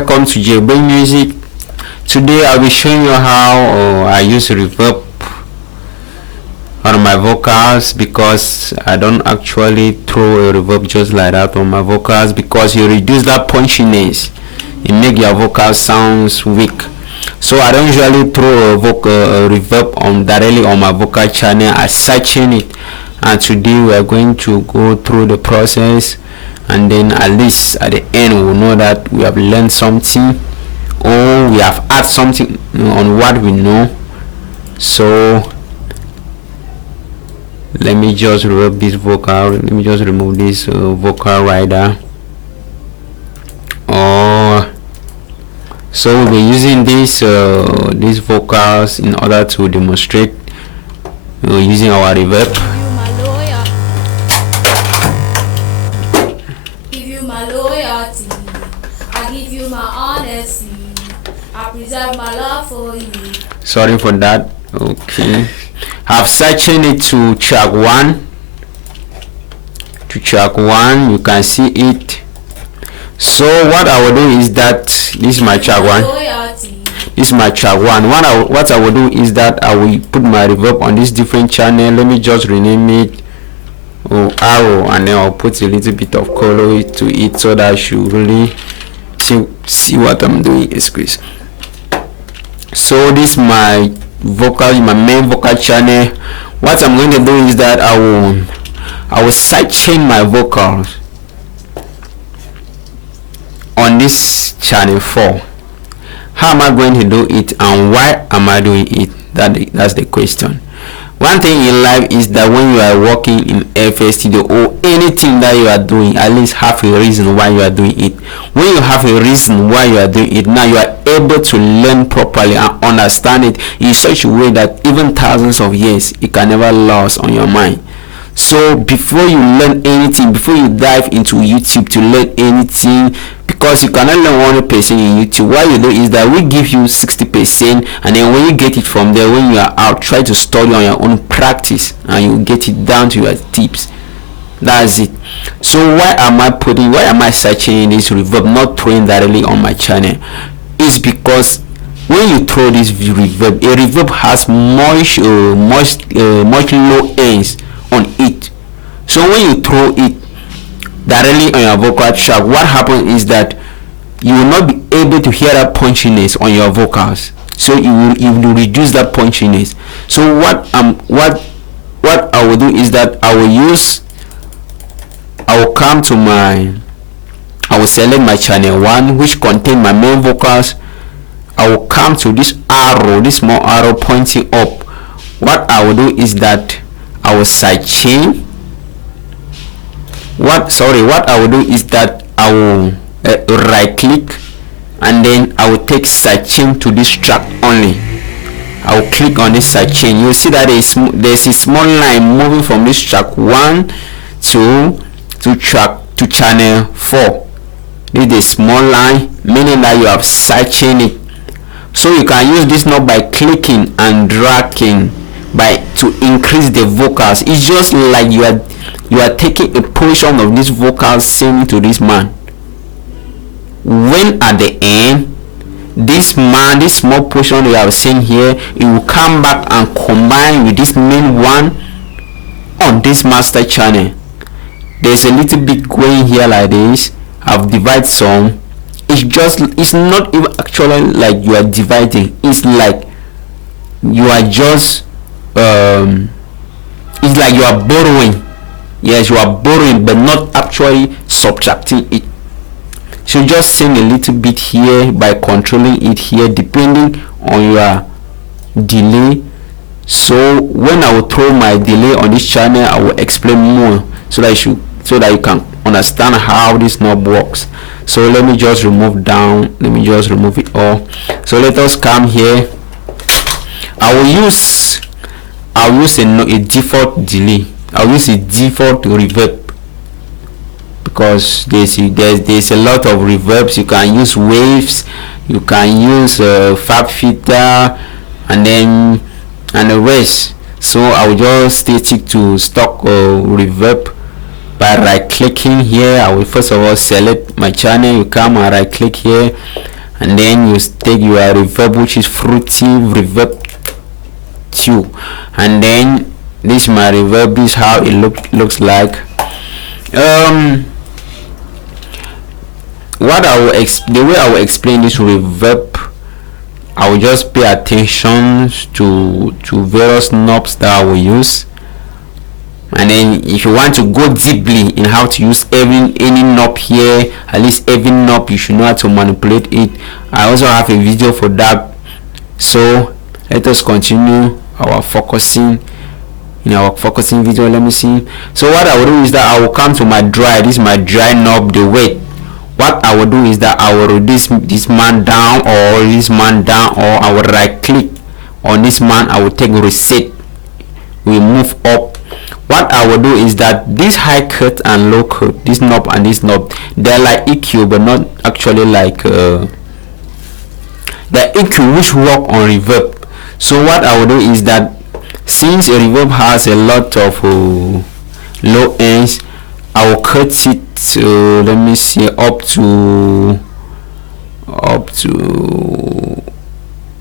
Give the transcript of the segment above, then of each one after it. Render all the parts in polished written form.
welcome to Jailbreak Music. Today I'll be showing you how I use reverb on my vocals, because I don't actually throw a reverb just like that on my vocals, because you reduce that punchiness, it make your vocal sounds weak. So I don't usually throw a reverb on directly on my vocal channel. I searching it, and today we are going to go through the process, and then at least at the end we'll know that we have learned something, or we have added something on what we know. So let me just remove this vocal, let me just remove this vocal rider. So we'll be using these vocals in order to demonstrate using our reverb. Give you my loyalty, I give you my honesty, I preserve my love for you. Sorry for that. Okay, I've searching it to track 1. To track 1, you can see it. So what I will do is that this is my track 1. This is my track 1. What I will do is that I will put my reverb on this different channel. Let me just rename it arrow, and then I'll put a little bit of color to it so that you really see what I'm doing. Excuse. So this is my vocal, my main vocal channel. What I'm going to do is that I will sidechain my vocals on this channel 4. How am I going to do it, and why am I doing it? That's the question. One thing in life is that when you are working in FL Studio or anything that you are doing, at least have a reason why you are doing it. When you have a reason why you are doing it, now you are able to learn properly and understand it in such a way that even thousands of years it can never lose on your mind. So before you learn anything, before you dive into YouTube to learn anything, because you cannot learn 100% in YouTube, what you do is that we give you 60%, and then when you get it from there, when you are out, try to study on your own, practice, and you get it down to your tips. That's it. So why am I searching this reverb, not throwing directly on my channel? It's because when you throw this reverb, a reverb has much low ends on it. So when you throw it directly on your vocal track, what happens is that you will not be able to hear that punchiness on your vocals. So you will reduce that punchiness. So what I will do is that I will select my channel 1, which contain my main vocals. I will come to this arrow, this small arrow pointing up. What I will do is that I will sidechain. What I will do is that I will right click, and then I will take sidechain to this track only. I will click on this sidechain. You will see that there's a small line moving from this track 1 to channel 4. This is a small line, meaning that you have sidechained it. So you can use this now by clicking and dragging to increase the vocals. It's just like you are taking a portion of this vocal singing to this man. When at the end, this small portion you have seen here, it will come back and combine with this main one on this master channel. There's a little bit going here like this. I've divided some. It's not even actually like you are dividing. It's like you are just it's like you are borrowing. Yes, you are borrowing, but not actually subtracting it. So just send a little bit here by controlling it here, depending on your delay. So when I will throw my delay on this channel, I will explain more so that you can understand how this knob works. So let me just remove down. Let me just remove it all. So let us come here. I'll use a default delay. I'll use a default reverb, because there's a lot of reverbs. You can use waves, you can use fab filter, and the rest. So I will just stick to stock reverb by right clicking here. I will first of all select my channel. You come and right click here, and then you take your reverb, which is Fruity Reverb 2, and then this my reverb. This is how it looks like. What the way I will explain this reverb, I will just pay attention to various knobs that I will use, and then if you want to go deeply in how to use any knob here, at least every knob, you should know how to manipulate it. I also have a video for that. So let us continue our focusing video. Let me see. So what I will do is that I will come to my dry. This is my dry knob, the weight. What I will do is that I will reduce this man down, or this man down, or I will right click on this man. I will take reset. We move up. What I will do is that this high cut and low cut, this knob and this knob, they're like EQ, but not actually like the EQ which work on reverb. So what I will do is that since a reverb has a lot of low ends, I will cut it. Let me see, up to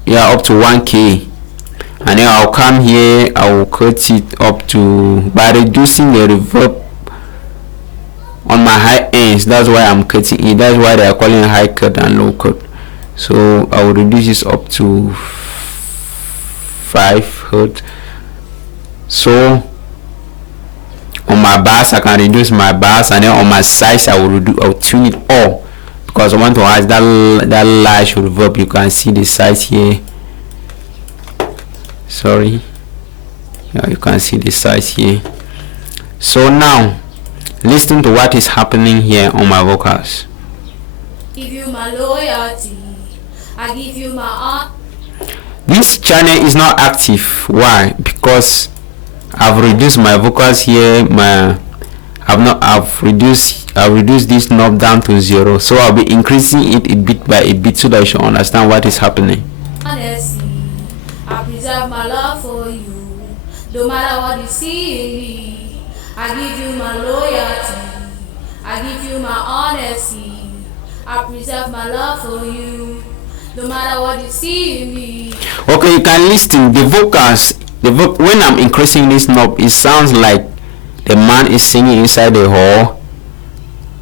1K, and then I'll come here. I will cut it up to, by reducing the reverb on my high ends. That's why I'm cutting it. That's why they are calling high cut and low cut. So I will reduce this up to 5 Hz. So on my bass I can reduce my bass, and then on my sides I'll tune it all, because I want to have that large reverb. You can see the size here. Sorry, yeah, you can see the size here. So now listen to what is happening here on my vocals. Give you my loyalty, I give you my heart. This channel is not active. Why? Because I've reduced my vocals here. I've reduced this knob down to 0. So I'll be increasing it a bit by a bit so that you should understand what is happening. Honestly, I preserve my love for you. No matter what you see in me, I give you my loyalty, I give you my honesty. I preserve my love for you. No matter what you see in me. Okay, you can listen the vocals. When I'm increasing this knob, it sounds like the man is singing inside the hall.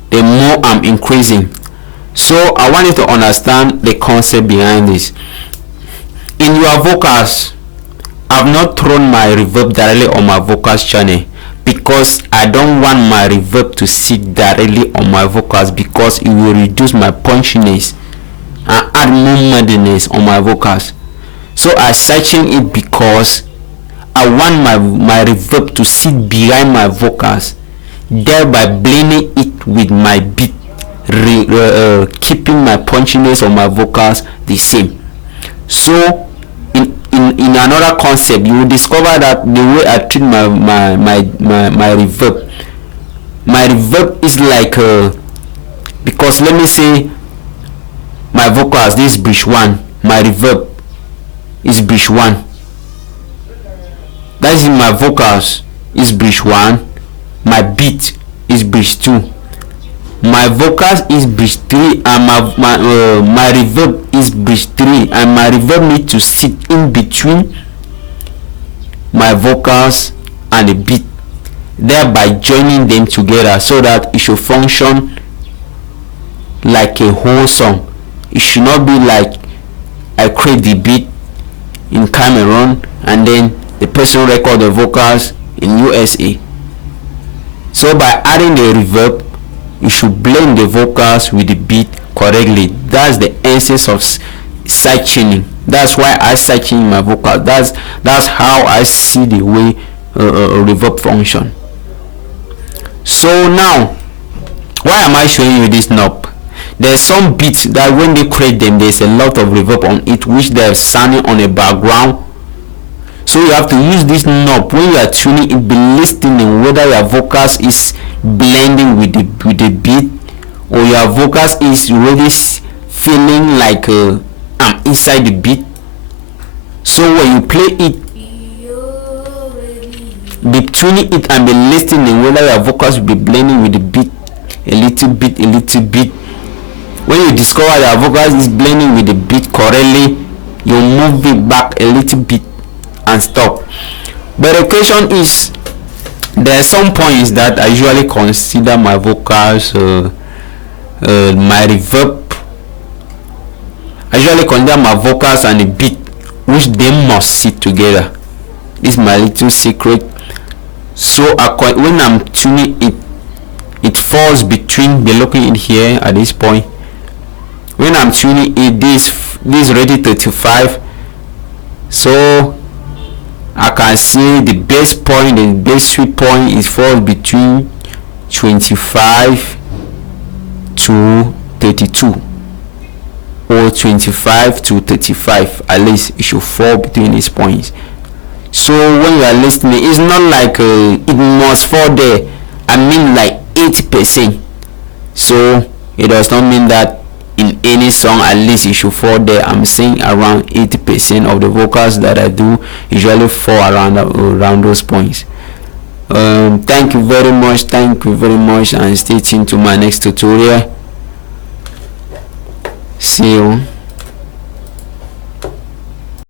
The more I'm increasing, so I want you to understand the concept behind this. In your vocals, I've not thrown my reverb directly on my vocals channel, because I don't want my reverb to sit directly on my vocals, because it will reduce my punchiness and add more muddiness on my vocals. So I'm searching it because I want my reverb to sit behind my vocals, thereby blending it with my beat, keeping my punchiness on my vocals the same. So in another concept, you will discover that the way I treat my reverb is like because let me say my vocals, this is bridge 1, my reverb is bridge 1. That is in my vocals is bridge 1, my beat is bridge 2, my vocals is bridge 3, and my reverb is bridge 3, and my reverb needs to sit in between my vocals and the beat, thereby joining them together so that it should function like a whole song. It should not be like I create the beat in Cameroon and then the person record the vocals in USA. So by adding the reverb, you should blend the vocals with the beat correctly. That's the essence of side tuning. That's why I side tune my vocals. That's how I see the way reverb function. So now, why am I showing you this knob? There's some beats that when they create them, there's a lot of reverb on it, which they're sounding on a background. So you have to use this knob when you are tuning it, be listening whether your vocals is blending with the beat, or your vocals is really feeling like I'm inside the beat. So when you play it, be tuning it and be listening whether your vocals will be blending with the beat a little bit, when you discover that vocals is blending with the beat correctly, you move it back a little bit and stop. But the question is, there are some points that I usually consider my vocals, my reverb. I usually consider my vocals and the beat, which they must sit together. This is my little secret. So when I'm tuning it, it falls between the looking in here at this point. When I'm tuning it, this ready 35, so I can see the bass point, the bass sweet point is falls between 25 to 32 or 25 to 35. At least it should fall between these points. So when you are listening, it's not like it must fall there. I mean like 80%. So it does not mean that in any song at least it should fall there. I'm saying around 80% of the vocals that I do usually fall around those points. Thank you very much, and stay tuned to my next tutorial. See you.